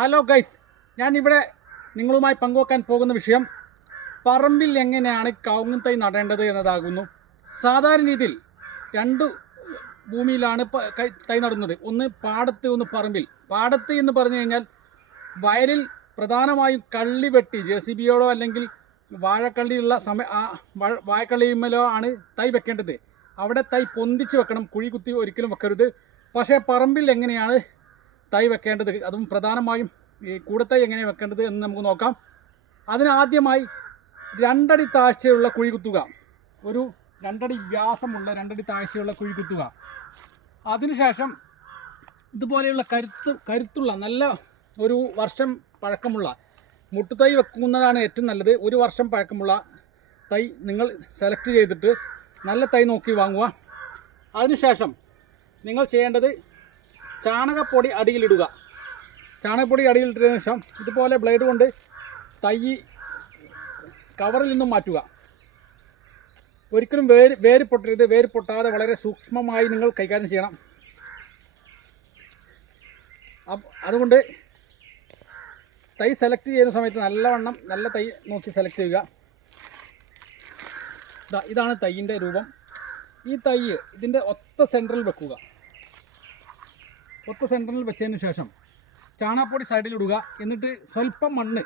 Hello guys, ഞാനിവിടെ നിങ്ങളുമായി പങ്കുവെക്കാൻ പോകുന്ന വിഷയം പറമ്പിൽ എങ്ങനെയാണ് കവുങ്ങ് തൈ നടേണ്ടത് എന്നതാകുന്നു. സാധാരണ രീതിയിൽ രണ്ട് ഭൂമിയിലാണ് തൈ നടുന്നത്. ഒന്ന് പാടത്ത്, ഒന്ന് പറമ്പിൽ. പാടത്ത് എന്ന് പറഞ്ഞു കഴിഞ്ഞാൽ വയലിൽ പ്രധാനമായും കള്ളി വെട്ടി JCBയോടോ അല്ലെങ്കിൽ വാഴക്കള്ളിയുള്ള വാഴക്കള്ളിയുമലോ ആണ് തൈ വെക്കേണ്ടത്. അവിടെ തൈ പൊന്തിച്ച് വെക്കണം, കുഴി കുത്തി ഒരിക്കലും വെക്കരുത്. പക്ഷേ പറമ്പിൽ എങ്ങനെയാണ് തൈ വെക്കേണ്ടത്, അതും പ്രധാനമായും ഈ കൂടത്തൈ എങ്ങനെ വെക്കേണ്ടത് എന്ന് നമുക്ക് നോക്കാം. അതിനാദ്യമായി 2 അടി താഴ്ചയുള്ള കുഴി കുത്തുക. ഒരു 2 അടി വ്യാസമുള്ള 2 അടി താഴ്ചയുള്ള കുഴി കുത്തുക. അതിനുശേഷം ഇതുപോലെയുള്ള കരുത്തുള്ള നല്ല ഒരു വർഷം പഴക്കമുള്ള മുട്ടുതൈ വെക്കുന്നതാണ് ഏറ്റവും നല്ലത്. 1 വർഷം പഴക്കമുള്ള തൈ നിങ്ങൾ സെലക്ട് ചെയ്തിട്ട് നല്ല തൈ നോക്കി വാങ്ങുക. അതിനുശേഷം നിങ്ങൾ ചെയ്യേണ്ടത് ചാണകപ്പൊടി അടിയിലിടുക. ചാണകപ്പൊടി അടിയിലിട്ടതിന് ശേഷം ഇതുപോലെ ബ്ലേഡ് കൊണ്ട് തൈ കവറിൽ നിന്നും മാറ്റുക. ഒരിക്കലും വേര് പൊട്ടരുത്. വേര് പൊട്ടാതെ വളരെ സൂക്ഷ്മമായി നിങ്ങൾ കൈകാര്യം ചെയ്യണം. അതുകൊണ്ട് തൈ സെലക്ട് ചെയ്യുന്ന സമയത്ത് നല്ലവണ്ണം നല്ല തൈ നോക്കി സെലക്ട് ചെയ്യുക. ഇതാണ് തൈയിൻ്റെ രൂപം. ഈ തൈ ഇതിൻ്റെ ഒത്ത സെൻറ്ററിൽ വെക്കുക. ഒത്ത സെൻറ്ററിൽ വെച്ചതിന് ശേഷം ചാണകപ്പൊടി സൈഡിലിടുക. എന്നിട്ട് സ്വല്പം മണ്ണ്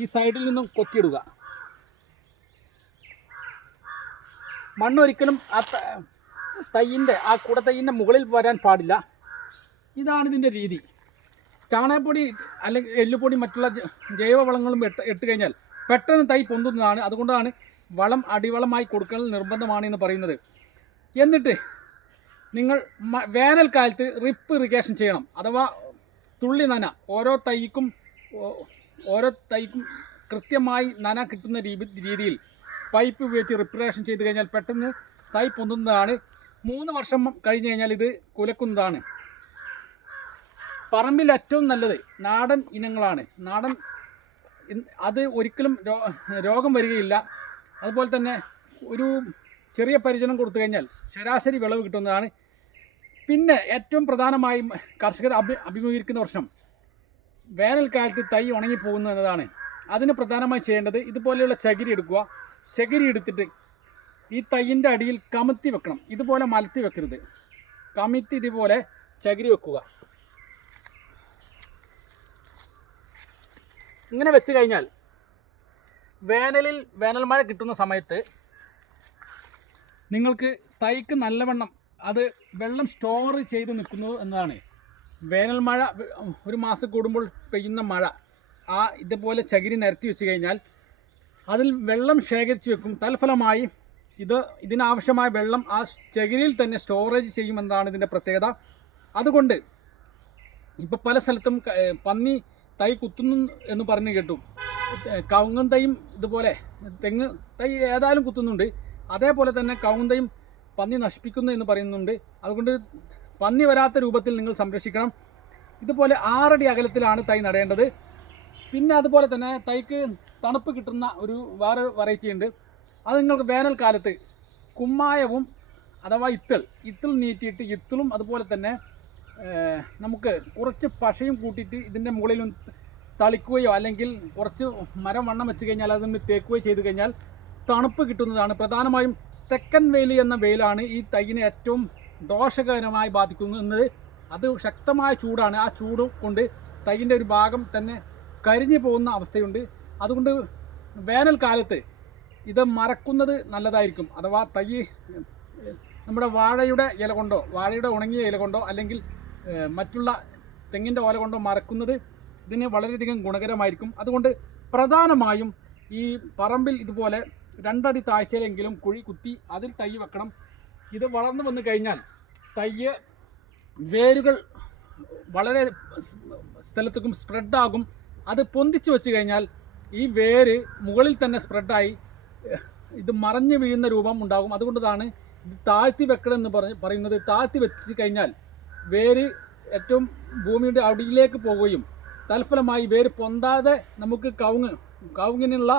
ഈ സൈഡിൽ നിന്നും കൊത്തിയിടുക. മണ്ണ് ഒരിക്കലും ആ കൂടത്തൈയിൻ്റെ മുകളിൽ വരാൻ പാടില്ല. ഇതാണ് ഇതിൻ്റെ രീതി. ചാണകപ്പൊടി അല്ലെങ്കിൽ എല്ലുപൊടി മറ്റുള്ള ജൈവവളങ്ങളും ഇട്ട് കഴിഞ്ഞാൽ പെട്ടെന്ന് തൈ പൊന്തുന്നതാണ്. അതുകൊണ്ടാണ് അടിവളമായി കൊടുക്കൽ നിർബന്ധമാണ് എന്ന് പറയുന്നത്. എന്നിട്ട് നിങ്ങൾ വേനൽക്കാലത്ത് റിപ്പ് ഇറിഗേഷൻ ചെയ്യണം, അഥവാ തുള്ളി നന. ഓരോ തൈക്കും കൃത്യമായി നന കിട്ടുന്ന രീതിയിൽ പൈപ്പ് ഉപയോഗിച്ച് റിപ്പറേഷൻ ചെയ്ത് കഴിഞ്ഞാൽ പെട്ടെന്ന് തൈ പൊന്തുന്നതാണ്. 3 വർഷം കഴിഞ്ഞ് കഴിഞ്ഞാൽ ഇത് കുലക്കുന്നതാണ്. പറമ്പിൽ ഏറ്റവും നല്ലത് നാടൻ ഇനങ്ങളാണ്. അത് ഒരിക്കലും രോഗം വരികയില്ല. അതുപോലെ തന്നെ ഒരു ചെറിയ പരിചരണം കൊടുത്തു കഴിഞ്ഞാൽ ശരാശരി വിളവ് കിട്ടുന്നതാണ്. പിന്നെ ഏറ്റവും പ്രധാനമായും കർഷകർ അഭിമുഖീകരിക്കുന്ന പ്രശ്നം വേനൽക്കാലത്ത് തൈ ഉണങ്ങിപ്പോകുന്നു എന്നതാണ്. അതിന് പ്രധാനമായി ചെയ്യേണ്ടത് ഇതുപോലെയുള്ള ചകിരി എടുക്കുക. ചകിരി എടുത്തിട്ട് ഈ തൈയിൻ്റെ അടിയിൽ കമത്തി വെക്കണം. ഇതുപോലെ മലത്തി വെക്കരുത്. കമത്തി ഇതുപോലെ ചകിരി വെക്കുക. ഇങ്ങനെ വെച്ച് കഴിഞ്ഞാൽ വേനൽ മഴ കിട്ടുന്ന സമയത്ത് നിങ്ങൾക്ക് തൈക്ക് നല്ലവണ്ണം അത് വെള്ളം സ്റ്റോർ ചെയ്ത് നിൽക്കുന്നു എന്നതാണ്. വേനൽ മഴ 1 മാസം കൂടുമ്പോൾ പെയ്യുന്ന മഴ ഇതുപോലെ ചകിരി നിരത്തി വെച്ച് കഴിഞ്ഞാൽ അതിൽ വെള്ളം ശേഖരിച്ച് വെക്കും. തൽഫലമായി ഇതിനാവശ്യമായ വെള്ളം ആ ചകിരിയിൽ തന്നെ സ്റ്റോറേജ് ചെയ്യുമെന്നതാണ് ഇതിൻ്റെ പ്രത്യേകത. അതുകൊണ്ട് ഇപ്പോൾ പല സ്ഥലത്തും പന്നി തൈ കുത്തുന്നു എന്ന് പറഞ്ഞു കേട്ടു. കവുങ്ങൻ തൈയും ഇതുപോലെ തെങ്ങ് തൈ ഏതായാലും കുത്തുന്നുണ്ട്. അതേപോലെ തന്നെ കവുങ്ങൻ തൈയും പന്നി നശിപ്പിക്കുന്നു എന്ന് പറയുന്നുണ്ട്. അതുകൊണ്ട് പന്നി വരാത്ത രൂപത്തിൽ നിങ്ങൾ സംരക്ഷിക്കണം. ഇതുപോലെ 6 അടി അകലത്തിലാണ് തൈ നടേണ്ടത്. പിന്നെ അതുപോലെ തന്നെ തൈക്ക് തണുപ്പ് കിട്ടുന്ന വേറെ വെറൈറ്റി ഉണ്ട്. അത് നിങ്ങൾക്ക് വേനൽക്കാലത്ത് കുമ്മായവും അഥവാ ഇത്തിൾ നീട്ടിയിട്ട് ഇത്തിളും അതുപോലെ തന്നെ നമുക്ക് കുറച്ച് പശയും കൂട്ടിയിട്ട് ഇതിൻ്റെ മുകളിലും തളിക്കുകയോ അല്ലെങ്കിൽ കുറച്ച് മരം വണ്ണം വെച്ച് കഴിഞ്ഞാൽ അതിന് തേക്കുകയോ ചെയ്ത് കഴിഞ്ഞാൽ തണുപ്പ് കിട്ടുന്നതാണ്. പ്രധാനമായും തെക്കൻ വെയിൽ എന്ന വെയിലാണ് ഈ തൈയിനെ ഏറ്റവും ദോഷകരമായി ബാധിക്കുന്നത്. അത് ശക്തമായ ചൂടാണ്. ആ ചൂട് കൊണ്ട് തൈയിൻ്റെ ഒരു ഭാഗം തന്നെ കരിഞ്ഞു പോകുന്ന അവസ്ഥയുണ്ട്. അതുകൊണ്ട് വേനൽക്കാലത്ത് ഇത് മറക്കുന്നത് നല്ലതായിരിക്കും. അഥവാ തൈ നമ്മുടെ വാഴയുടെ ഇല കൊണ്ടോ വാഴയുടെ ഉണങ്ങിയ ഇല കൊണ്ടോ അല്ലെങ്കിൽ മറ്റുള്ള തെങ്ങിൻ്റെ ഓല കൊണ്ടോ മറക്കുന്നത് ഇതിന് വളരെയധികം ഗുണകരമായിരിക്കും. അതുകൊണ്ട് പ്രധാനമായും ഈ പറമ്പിൽ ഇതുപോലെ 2 അടി താഴ്ചയിലെങ്കിലും കുഴി കുത്തി അതിൽ തൈ വെക്കണം. ഇത് വളർന്നു വന്നു കഴിഞ്ഞാൽ തൈയ് വേരുകൾ വളരെ സ്ഥലത്തേക്കും സ്പ്രെഡാകും. അത് പൊന്തിച്ച് വെച്ച് കഴിഞ്ഞാൽ ഈ വേര് മുകളിൽ തന്നെ സ്പ്രെഡായി ഇത് മറഞ്ഞു വീഴുന്ന രൂപം ഉണ്ടാകും. അതുകൊണ്ടാണ് ഇത് താഴ്ത്തി വെക്കണമെന്ന് പറയുന്നത്. താഴ്ത്തി വെച്ച് കഴിഞ്ഞാൽ വേര് ഏറ്റവും ഭൂമിയുടെ അടിയിലേക്ക് പോവുകയും തൽഫലമായി വേര് പൊന്താതെ നമുക്ക് കവുങ്ങിനുള്ള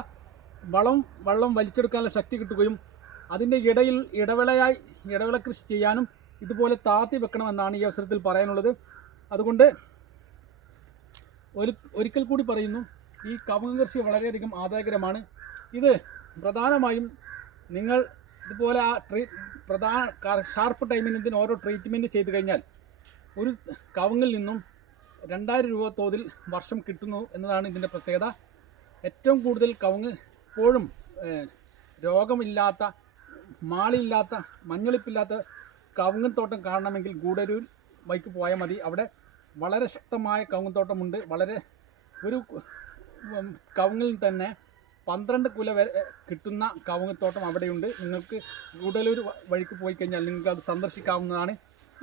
വെള്ളം വലിച്ചെടുക്കാനുള്ള ശക്തി കിട്ടുകയും അതിൻ്റെ ഇടയിൽ ഇടവിള കൃഷി ചെയ്യാനും ഇതുപോലെ താഴ്ത്തി വെക്കണമെന്നാണ് ഈ അവസരത്തിൽ പറയാനുള്ളത്. അതുകൊണ്ട് ഒരിക്കൽ കൂടി പറയുന്നു, ഈ കവുങ്ങ് കൃഷി വളരെയധികം ആദായകരമാണ്. ഇത് പ്രധാനമായും നിങ്ങൾ ഇതുപോലെ ആ ഷാർപ്പ് ടൈമിന് ഇതിന് ഓരോ ട്രീറ്റ്മെൻറ്റ് ചെയ്ത് കഴിഞ്ഞാൽ ഒരു കവുങ്ങിൽ നിന്നും 2000 രൂപ തോതിൽ വർഷം കിട്ടുന്നു എന്നതാണ് ഇതിൻ്റെ പ്രത്യേകത. ഏറ്റവും കൂടുതൽ കവുങ്ങ് ഇപ്പോഴും രോഗമില്ലാത്ത, മാളില്ലാത്ത, മഞ്ഞളിപ്പില്ലാത്ത കവുങ്ങത്തോട്ടം കാണണമെങ്കിൽ ഗൂഡല്ലൂർ വഴിക്ക് പോയാൽ മതി. അവിടെ വളരെ ശക്തമായ കവുങ്ങത്തോട്ടമുണ്ട്. വളരെ ഒരു കവുങ്ങിൽ തന്നെ 12 കുല വരെ കിട്ടുന്ന കവുങ്ങത്തോട്ടം അവിടെയുണ്ട്. നിങ്ങൾക്ക് ഗൂഡല്ലൂർ വഴിക്ക് പോയി കഴിഞ്ഞാൽ നിങ്ങൾക്ക് അത് സന്ദർശിക്കാവുന്നതാണ്.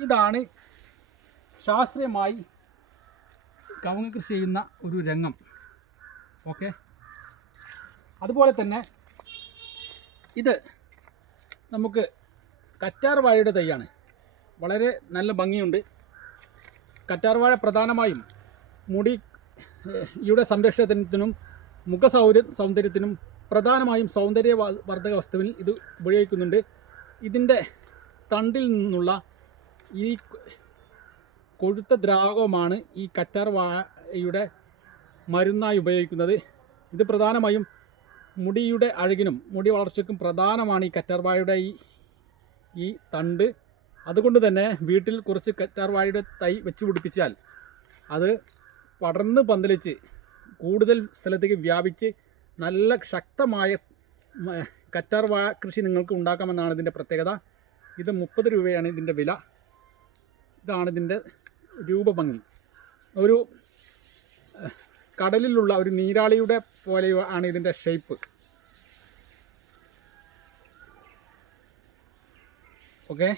ഇതാണ് ശാസ്ത്രീയമായി കവുങ്ങ് കൃഷി ചെയ്യുന്ന ഒരു രംഗം. ഓക്കെ, അതുപോലെ തന്നെ ഇത് നമുക്ക് കറ്റാർ വാഴയുടെ തൈയാണ്. വളരെ നല്ല ഭംഗിയുണ്ട്. കറ്റാർ വാഴ പ്രധാനമായും മുടിയുടെ സംരക്ഷണത്തിനും മുഖ സൗന്ദര്യത്തിനും പ്രധാനമായും സൗന്ദര്യവർദ്ധക വസ്തുവിൽ ഇത് ഉപയോഗിക്കുന്നുണ്ട്. ഇതിൻ്റെ തണ്ടിൽ നിന്നുള്ള ഈ കൊഴുത്ത ദ്രാവകമാണ് ഈ കറ്റാർ വാഴയുടെ മരുന്നായി ഉപയോഗിക്കുന്നത്. ഇത് പ്രധാനമായും മുടിയുടെ അഴകിനും മുടി വളർച്ചയ്ക്കും പ്രധാനമാണ് ഈ കറ്റാർ വാഴയുടെ ഈ തണ്ട്. അതുകൊണ്ട് തന്നെ വീട്ടിൽ കുറച്ച് കറ്റാർ വാഴയുടെ തൈ വെച്ച് പിടിപ്പിച്ചാൽ അത് പടർന്ന് പന്തലിച്ച് കൂടുതൽ സ്ഥലത്തേക്ക് വ്യാപിച്ച് നല്ല ശക്തമായ കറ്റാർ വാഴ കൃഷി നിങ്ങൾക്ക് ഉണ്ടാക്കാമെന്നാണ് ഇതിൻ്റെ പ്രത്യേകത. ഇത് 30 രൂപയാണ് ഇതിൻ്റെ വില. ഇതാണ് ഇതിൻ്റെ രൂപഭംഗി. ഒരു കടലിലുള്ള ഒരു നീരാളിയുടെ പോലെ ആണ് ഇതിൻ്റെ ഷേപ്പ്. ഓക്കെ.